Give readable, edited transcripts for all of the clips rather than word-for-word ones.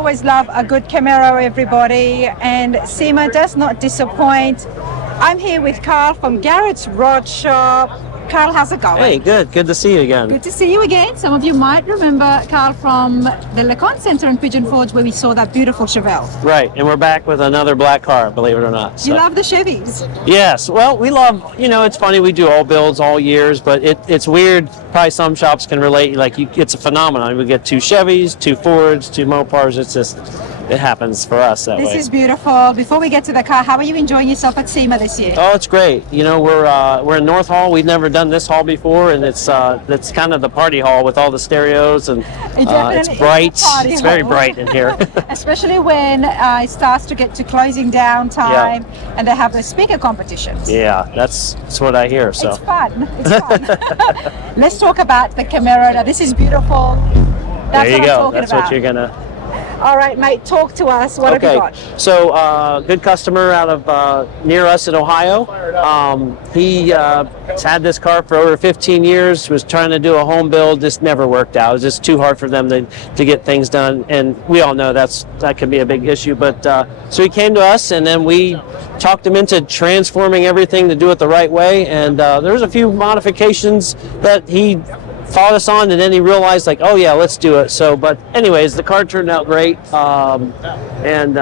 always love a good Camaro, everybody, and SEMA does not disappoint. I'm here with Karl from Garret's Rod Shop. Karl, how's it going? Hey, good. Good to see you again. Good to see you again. Some of you might remember Karl from the LeConte Center in Pigeon Forge where we saw that beautiful Chevelle. Right, and we're back with another black car, believe it or not. You love the Chevys? Yes, well, we love, it's funny, we do all builds all years, but it's weird. Probably some shops can relate, it's a phenomenon. We get 2 Chevys, 2 Fords, 2 Mopars. It's just, it happens for us that way. This is beautiful. Before we get to the car, how are you enjoying yourself at SEMA this year? Oh, it's great. We're in North Hall. We've never done this hall before, and it's kind of the party hall with all the stereos, and it's bright. It's very bright in here. Especially when it starts to get to closing down time, and they have the speaker competitions. Yeah, that's what I hear. So it's fun. It's fun. Let's talk about the Camaro. Now, this is beautiful. That's there you what go. I'm talking That's about. what you're gonna. All right, mate, talk to us. What have you got? So, good customer out of near us in Ohio. He's had this car for over 15 years, was trying to do a home build, just never worked out. It was just too hard for them to get things done, and we all know that can be a big issue. But so he came to us, and then we talked him into transforming everything to do it the right way, and there's a few modifications that he fought us on, and then he realized, oh yeah, let's do it. So, but anyways, the car turned out great, and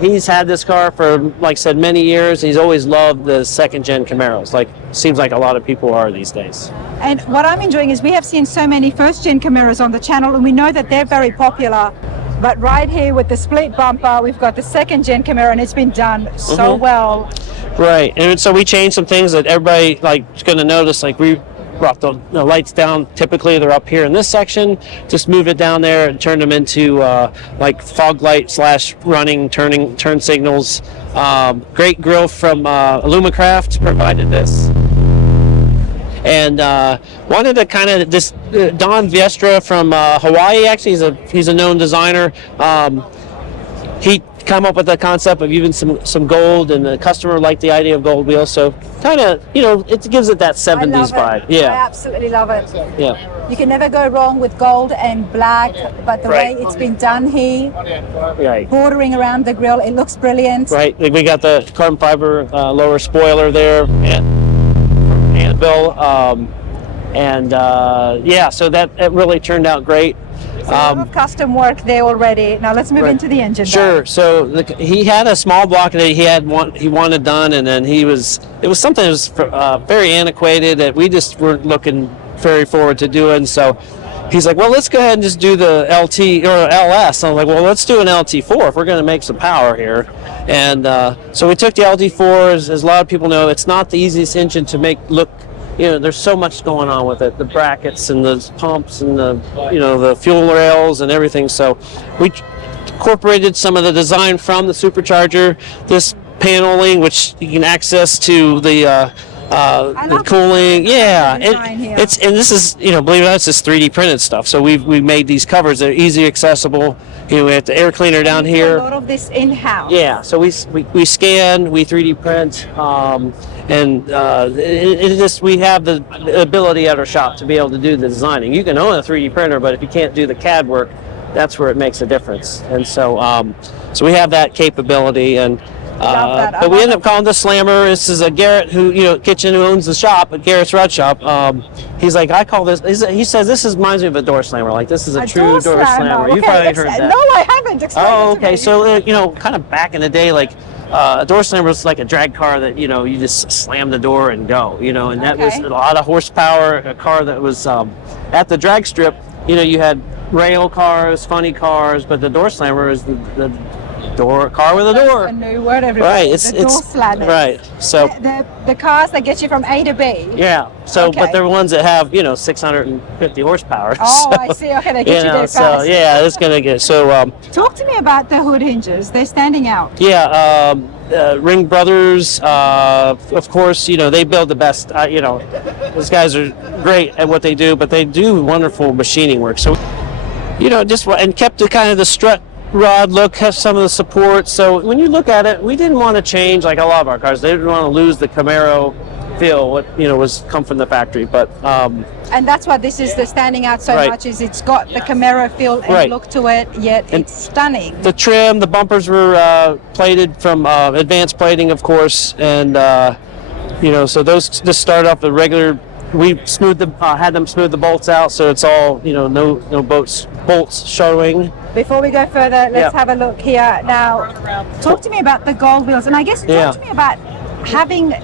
he's had this car for, like I said, many years. He's always loved the second-gen Camaros. Seems like a lot of people are these days. And what I'm enjoying is we have seen so many first-gen Camaros on the channel, and we know that they're very popular. But right here with the split bumper, we've got the second-gen Camaro, and it's been done so well. Right, and so we changed some things that everybody is going to notice. We brought the lights down. Typically they're up here in this section. Just moved it down there and turned them into fog light / running turn signals. Great grill from Illumicraft provided this. And wanted to kind of this Don Viestra from Hawaii. Actually, he's a known designer. He come up with the concept of even some gold, and the customer liked the idea of gold wheels. So kind of, it gives it that 70s vibe. Yeah, I absolutely love it. Yeah, you can never go wrong with gold and black, but the way it's been done here, bordering around the grill, it looks brilliant. Right, we got the carbon fiber lower spoiler there, and anvil, so that really turned out great. So a lot of custom work there already. Now let's move into the engine. Sure. So he had a small block that he wanted done, and then it was something that was very antiquated that we just weren't looking very forward to doing. So he's like, well, let's go ahead and just do the LT or LS. I'm like, well, let's do an LT4 if we're going to make some power here. And so we took the LT4. As a lot of people know, it's not the easiest engine to make look. There's so much going on with it, the brackets and the pumps and the fuel rails and everything. So we incorporated some of the design from the Supercharger, this paneling, which you can access to the cooling. Yeah, it's and this is, believe it or not, it's just 3D printed stuff. So we made these covers that are easy accessible. We have the air cleaner down here. A lot of this in-house. Yeah, so we scan, we 3D print, and we have the ability at our shop to be able to do the designing. You can own a 3D printer, but if you can't do the CAD work, that's where it makes a difference. And so we have that capability, and but we end up calling this Slammer. This is a Garret kitchen who owns the shop, a Garret's Rod Shop. He's like, I call this. He says this reminds me of a door slammer. This is a true door slammer. You've probably heard that. No, I haven't. Explain it to me. So kind of back in the day, a door slammer was like a drag car that you just slam the door and go. And that was a lot of horsepower. A car that was at the drag strip. You had rail cars, funny cars, but the door slammer is the car with a door. A new word, everybody. Right, it's door slammer. Right. So the cars that get you from A to B. Yeah. So, but they're ones that have 650 horsepower. Oh, so, I see. Okay, they get you there fast. So yeah, it's gonna get so. Talk to me about the hood hinges. They're standing out. Yeah. Ring Brothers, of course, they build the best. Those guys are great at what they do, but they do wonderful machining work. So, and kept the kind of the strut rod look, have some of the support. So when you look at it, we didn't want to change like a lot of our cars. They didn't want to lose the Camaro feel what was come from the factory. But and that's what this is the standing out so Right. much is it's got the Camaro feel and Right. look to it, yet And it's stunning. the trim, the bumpers were plated from advanced plating, of course, and so those just start off the regular. We smoothed had them smooth the bolts out, so it's all no bolts showing. Before we go further, let's Yeah. have a look here. Now, talk to me about the gold wheels, and I guess Yeah. talk to me about having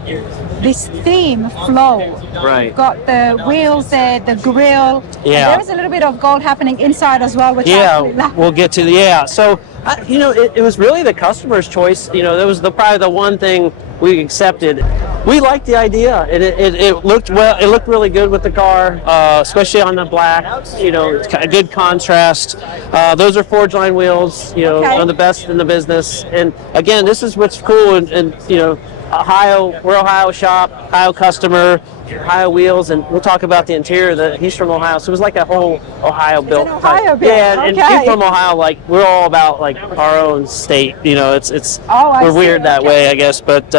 this theme flow. Right. You've got the wheels there, the grille. Yeah. And there is a little bit of gold happening inside as well, which I Yeah, absolutely love. we'll get to the So, it was really the customer's choice. That was probably the one thing we accepted. We liked the idea, and it looked well. It looked really good with the car, especially on the black. It's got a good contrast. Those are forge line wheels. Okay. One of the best in the business. And again, this is what's cool. And Ohio, we're Ohio shop, Ohio customer, Ohio wheels, and we'll talk about the interior. He's from Ohio, so it was like a whole Ohio built. an Ohio built, Yeah, and okay. people from Ohio, like we're all about like our own state. It's Oh, I we're see, weird that okay. way, I guess. But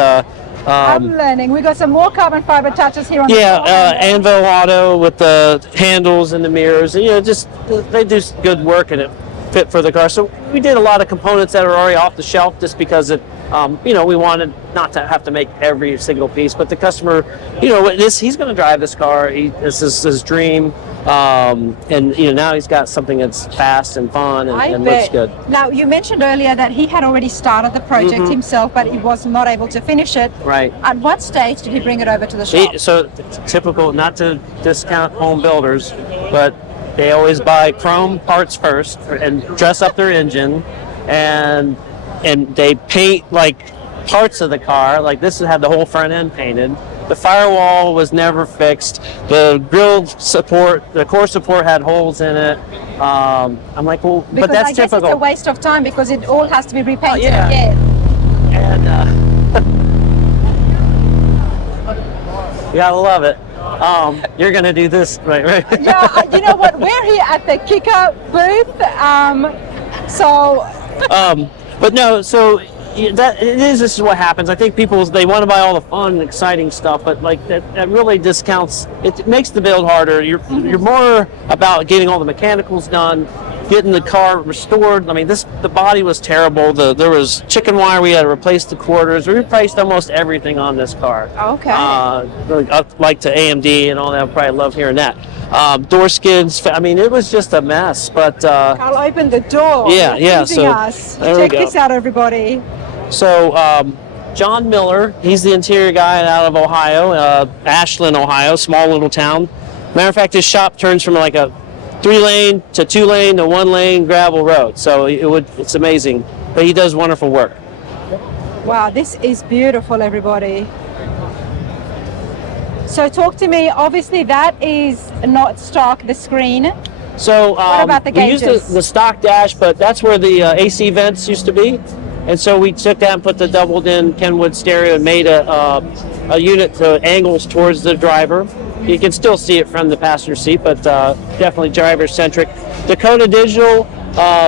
I'm learning. We got some more carbon fiber touches here on the yeah, floor. Anvil Auto with the handles and the mirrors. And, just they do good work and it fit for the car. So we did a lot of components that are already off the shelf, just because we wanted not to have to make every single piece. But the customer, he's going to drive this car. This is his dream. And now he's got something that's fast and fun and looks good. Now, you mentioned earlier that he had already started the project himself, but he was not able to finish it. Right. At what stage did he bring it over to the shop? So typical, not to discount home builders, but they always buy chrome parts first and dress up their engine, and they paint like parts of the car. Like this had the whole front end painted. The firewall was never fixed. The grille support, the core support had holes in it. I'm like, well, Because but that's I guess typical. it's a waste of time because it all has to be repainted yeah. again. And you gotta love it. You're gonna do this, right? Yeah, you know what? We're here at the Kicker booth. But no, so this is what happens. I think people, they want to buy all the fun and exciting stuff, but like that really discounts. It makes the build harder. You're more about getting all the mechanicals done, getting the car restored. I mean, the body was terrible. There was chicken wire. We had to replace the quarters. We replaced almost everything on this car. Okay. Like to AMD and all that. I probably love hearing that. Door skids. I mean, it was just a mess. But Karl opened the door. Yeah. Teasing us. There we Check go. this out, everybody. So John Miller, he's the interior guy out of Ohio, Ashland, Ohio, small little town. Matter of fact, his shop turns from like a 3-lane to 2-lane to 1-lane gravel road. So it's amazing. But he does wonderful work. Wow, this is beautiful, everybody. So talk to me. Obviously, that is not stock, the screen. So What about the we used gauges? the stock dash, but that's where the AC vents used to be. And so we took that and put the doubled-in Kenwood stereo and made a unit to angles towards the driver. You can still see it from the passenger seat, but definitely driver-centric. Dakota Digital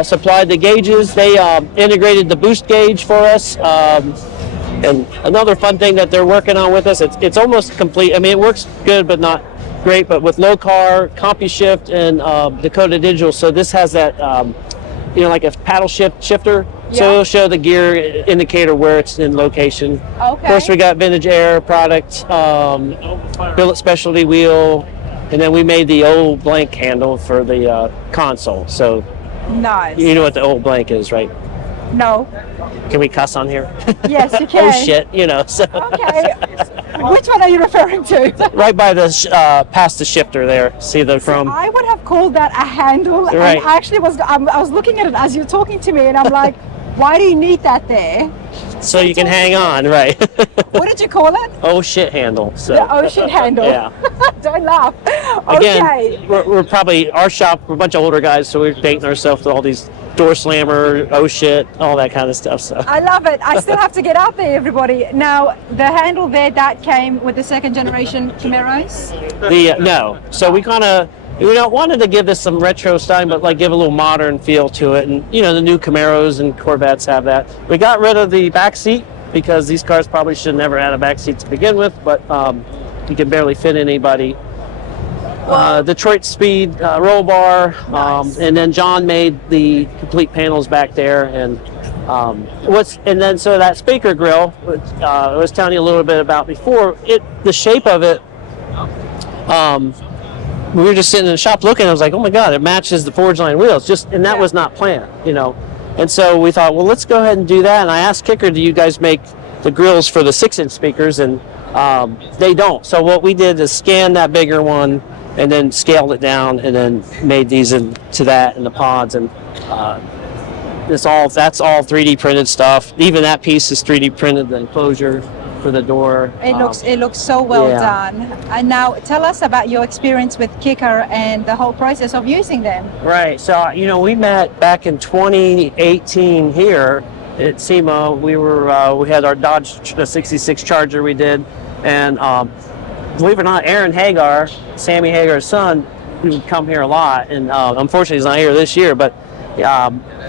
supplied the gauges. They integrated the boost gauge for us. And another fun thing that they're working on with us, it's almost complete. I mean, it works good, but not great. But with low car, CompuShift, and Dakota Digital, so this has that, like a paddle shifter. So Yeah. it'll show the gear indicator where it's in location. Okay. Of course, we got Vintage Air product, billet specialty wheel, and then we made the old blank handle for the console. So Nice. you know what the old blank is, right? No. Can we cuss on here? Yes, you can. Oh shit, So Okay. Which one are you referring to? right by the past the shifter there. See the chrome. I would have called that a handle. Right. And I actually I was looking at it as you're talking to me, and I'm like, why do you need that there? So you can hang on, right? What did you call it? Oh shit handle. So The ocean handle. Yeah. Don't laugh. Again, Okay. we're probably our shop. We're a bunch of older guys, so we're dating ourselves with all these door slammer, oh shit, all that kind of stuff. So I love it. I still have to get out there, everybody. Now, the handle there, that came with the second generation Camaros. no. So we kind of wanted to give this some retro style, but like give a little modern feel to it. And the new Camaros and Corvettes have that. We got rid of the back seat because these cars probably should never had a back seat to begin with. But you can barely fit anybody. Detroit Speed roll bar, and then John made the complete panels back there. And so that speaker grill, which I was telling you a little bit about before, the shape of it. We were just sitting in the shop looking. I was like, oh my God, it matches the Forge Line wheels. And that was not planned, And so we thought, well, let's go ahead and do that. And I asked Kicker, do you guys make the grills for the 6-inch speakers? And they don't. So what we did is scan that bigger one and then scaled it down and then made these into that in the pods. And that's all 3D printed stuff. Even that piece is 3D printed, the enclosure for the door. It looks so well done. And now tell us about your experience with Kicker and the whole process of using them. Right. So we met back in 2018 here at SEMA. We had our Dodge 66 Charger we did, and believe it or not, Aaron Hagar, Sammy Hagar's son, he would come here a lot, and unfortunately he's not here this year, but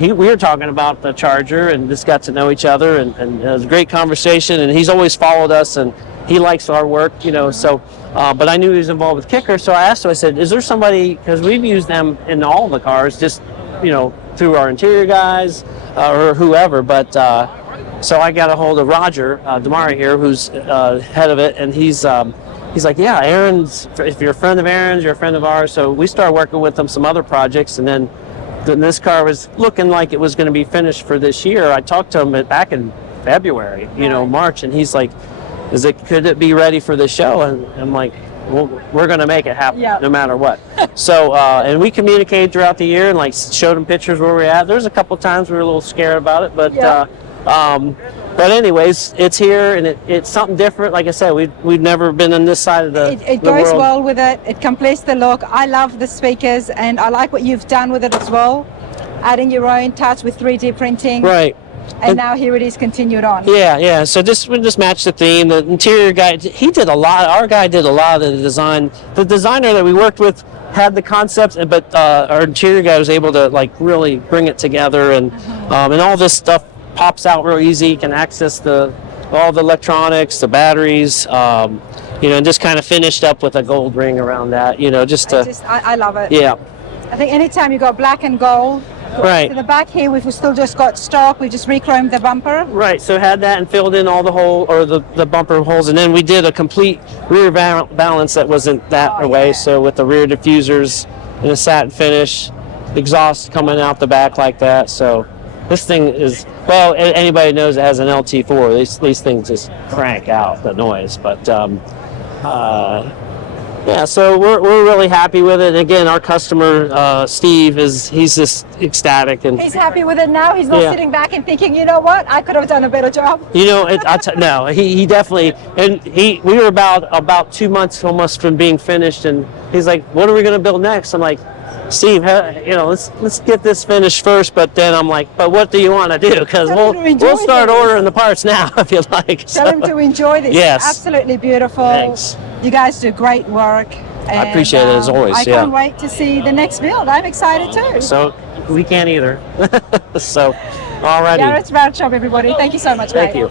we were talking about the Charger and just got to know each other, and it was a great conversation, and he's always followed us, and he likes our work, so, but I knew he was involved with Kicker, so I asked him, I said, is there somebody, because we've used them in all the cars, just, through our interior guys, or whoever, but so I got a hold of Roger Damari here, who's head of it, and he's like, yeah, Aaron's, if you're a friend of Aaron's, you're a friend of ours. So we started working with them some other projects, and then this car was looking like it was going to be finished for this year. I talked to him back in February, March, and he's like, could it be ready for the show? And I'm like, well, we're going to make it happen no matter what. So, and we communicated throughout the year and showed him pictures where we're at. There's a couple times we were a little scared about it, but anyways, it's here, and it's something different. Like I said, we've never been on this side of it the goes world. well with it. It completes the look. I love the speakers, and I like what you've done with it as well, adding your own touch with 3D printing. Right. And now here it is continued on. Yeah. So we just matched the theme. The interior guy, he did a lot. Our guy did a lot of the design. The designer that we worked with had the concept, but our interior guy was able to really bring it together, and all this stuff pops out real easy. You can access all the electronics, the batteries, and just kind of finished up with a gold ring around that, I love it. Yeah. I think anytime you got black and gold. Right. To the back here, we've still just got stock. We just re-chromed the bumper. Right. So had that and filled in all the bumper holes, and then we did a complete rear balance that wasn't that way. So with the rear diffusers and a satin finish, exhaust coming out the back like that. So this thing is, well, anybody knows it has an LT4. These things just crank out the noise. But so we're really happy with it. Again, our customer Steve he's just ecstatic, and he's happy with it now. He's not sitting back and thinking, you know what, I could have done a better job. No, he definitely, and we were about 2 months almost from being finished, and he's like, what are we going to build next? I'm like, Steve, let's get this finished first. But then I'm like, but what do you want to do? Because we'll start ordering the parts now if you like. Tell him to enjoy this. Yes. It's absolutely beautiful. Thanks. You guys do great work. And, I appreciate it as always. I can't wait to see the next build. I'm excited too. So we can't either. So, alrighty. Garrett's Route Shop, everybody. Thank you so much, Thank mate. you.